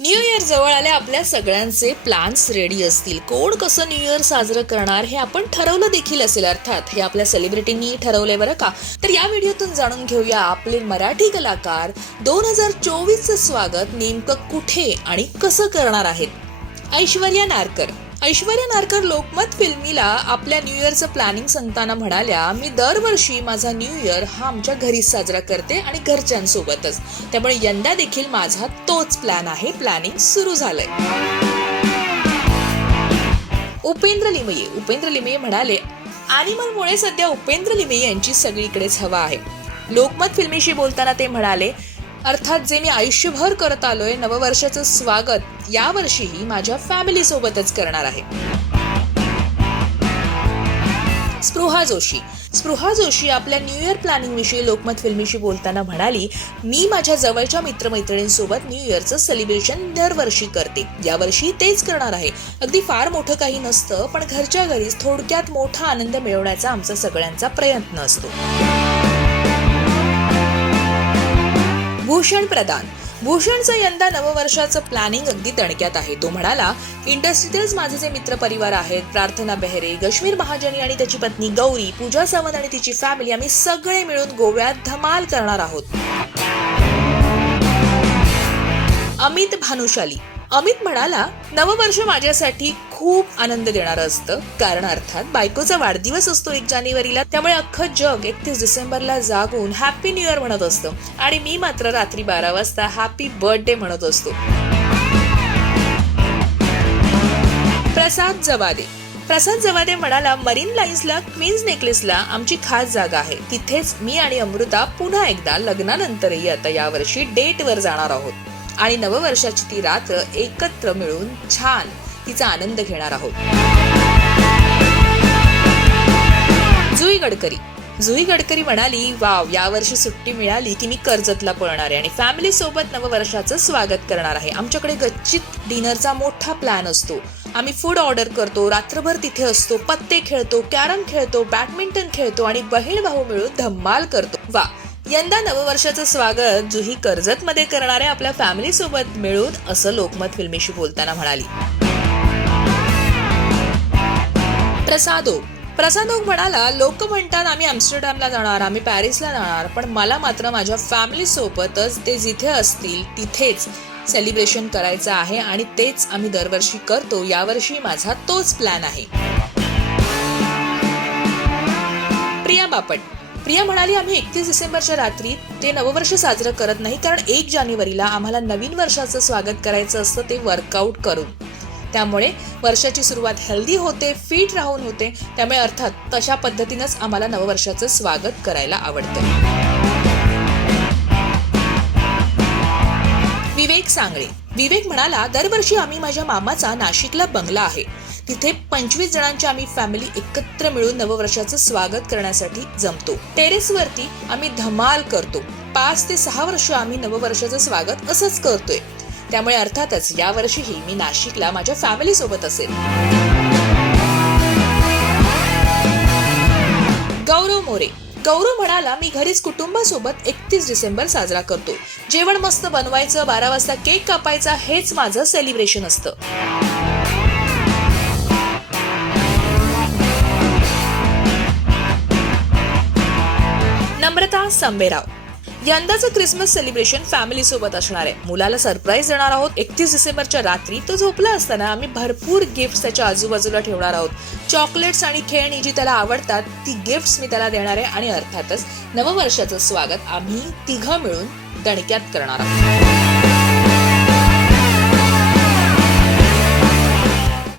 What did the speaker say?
New year जवळ आले आपल्या सगळ्यांचे प्लॅन्स रेडी असतील. कोण कसं न्यू इयर साजरं करणार हे आपण ठरवलं देखील असेल अर्थात. हे आपल्या सेलिब्रिटींनी ठरवलंय बरं का. तर या व्हिडिओतून जाणून घेऊया आपले मराठी कलाकार. दोन हजार चोवीसचं स्वागत नेमकं कुठे आणि कसं करणार आहेत? ऐश्वर्या नारकर. ऐश्वर्या नारकर लोकमत फिल्मीला आपल्या न्यू इयरचं प्लॅनिंग सांगताना म्हणाल्या मी दरवर्षी माझा न्यू इयर हा आमच्या घरीच साजरा करते आणि घरच्यांसोबतच. त्यामुळे यंदा देखील माझा तोच प्लॅन आहे. प्लॅनिंग सुरू झालंय. उपेंद्र लिमये उपेंद्र लिमये म्हणाले अॅनिमलमुळे सध्या उपेंद्र लिमये यांची सगळीकडेच हवा आहे. लोकमत फिल्मीशी बोलताना ते म्हणाले अर्थात जे मी आयुष्यभर करत आलोय नववर्षाचं स्वागत यावर्षीही माझ्या फॅमिली सोबतच करणार आहे. स्पृहा जोशी. स्पृहा जोशी आपल्या न्यू इयर प्लॅनिंग विषयी लोकमत फिल्मीशी बोलताना म्हणाली मी माझ्या जवळच्या मित्रमैत्रिणींसोबत न्यू इयरचं सेलिब्रेशन दरवर्षी करते. यावर्षी तेच करणार आहे. अगदी फार मोठं काही नसतं पण घरच्या घरीच थोडक्यात मोठा आनंद मिळवण्याचा आमचा सगळ्यांचा प्रयत्न असतो. भूषण प्रधान भूषणचं यंदा नववर्षाचं प्लॅनिंग अगदी तणक्यात आहे. तो म्हणाला इंडस्ट्रीतीलच माझे जे मित्र परिवार आहेत प्रार्थना बेहरे गश्मीर महाजनी आणि त्याची पत्नी गौरी पूजा सावंत आणि तिची फॅमिली आम्ही सगळे मिळून गोव्यात धमाल करणार आहोत. अमित भानुशाली अमित म्हणाला नववर्ष माझ्यासाठी खूप आनंद देणारं असतं. कारण अर्थात बायकोचा वाढदिवस असतो एक जानेवारीला त्यामुळे अख्खं जग एकतीस डिसेंबरला जागून हॅपी न्यू इयर म्हणत असतं. आणि मी मात्र रात्री बारा वाजता हॅपी बर्थडे म्हणत असतो. प्रसाद जवादे. प्रसाद जवादे म्हणाला मरीन लाईन्सला क्वीन्स नेकलेसला आमची खास जागा आहे. तिथेच मी आणि अमृता पुन्हा एकदा लग्नानंतरही आता यावर्षी डेटवर जाणार आहोत. आणि नववर्षाची ती रात्र एकत्र मिळून छान तिचा आनंद घेणार आहोत. जुई गडकरी. जुई गडकरी म्हणाली वाव यावर्षी सुट्टी मिळाली की मी कर्जतला पळणार आहे आणि फॅमिली सोबत नववर्षाचं स्वागत करणार आहे. आमच्याकडे गच्चित डिनरचा मोठा प्लॅन असतो. आम्ही फूड ऑर्डर करतो रात्रभर तिथे असतो पत्ते खेळतो कॅरम खेळतो बॅडमिंटन खेळतो आणि बहीण भाऊ मिळून धम्माल करतो. वा यंदा नववर्षाचं स्वागत जुही कर्जत मध्ये करणाऱ्या आपल्या फॅमिली सोबत मिळून असं लोकमत फिल्मीशी बोलताना म्हणाली. प्रसादो. प्रसादोग म्हणाला लोक म्हणतात आम्ही ॲम्स्टरडॅमला जाणार आम्ही पॅरिसला जाणार पण मला मात्र माझ्या फॅमिली सोबतच ते जिथे असतील तिथेच सेलिब्रेशन करायचं आहे आणि तेच आम्ही दरवर्षी करतो यावर्षी माझा तोच प्लॅन आहे. प्रिया बापट. प्रिया म्हणाली आम्ही एकतीस डिसेंबरच्या रात्री ते नववर्ष साजरं करत नाही कारण एक जानेवारीला आम्हाला नवीन वर्षाचं स्वागत करायचं असतं ते वर्कआउट करून. त्यामुळे वर्षाची सुरुवात हेल्दी होते फिट राहून होते. त्यामुळे अर्थात तशा पद्धतीनंच आम्हाला नववर्षाचं स्वागत करायला आवडतं. विवेक सांगळे. विवेक म्हणाला दरवर्षी आम्ही माझ्या मामाचा नाशिकला बंगला आहे. तिथे पंचवीस जणांची आम्ही फॅमिली एकत्र मिळून नववर्षाचं स्वागत करण्यासाठी जमतो. टेरेसवरती आम्ही धमाल करतो. पाच ते सहा वर्ष आम्ही नववर्षाचं स्वागत असंच करतोय. त्यामुळे अर्थातच यावर्षीही मी नाशिकला माझ्या फॅमिली सोबत असेल. गौरव मोरे. गौरव म्हणाला मी घरीच कुटुंबासोबत एकतीस डिसेंबर साजरा करतो. जेवण मस्त बनवायचं बारा वाजता केक कापायचा हेच माझं सेलिब्रेशन असतं. नम्रता संबेराव यंदाचं क्रिसमस सेलिब्रेशन फॅमिली सोबत असणार आहे. मुलाला सरप्राईज देणार आहोत. एकतीस डिसेंबरच्या रात्री तो झोपला असताना आम्ही भरपूर गिफ्ट त्याच्या आजूबाजूला ठेवणार आहोत. चॉकलेट्स आणि खेळणी जी त्याला आवडतात ती गिफ्ट्स मी त्याला देणार आहे आणि अर्थातच नववर्षाचं स्वागत आम्ही तिघं मिळून दणक्यात करणार आहोत.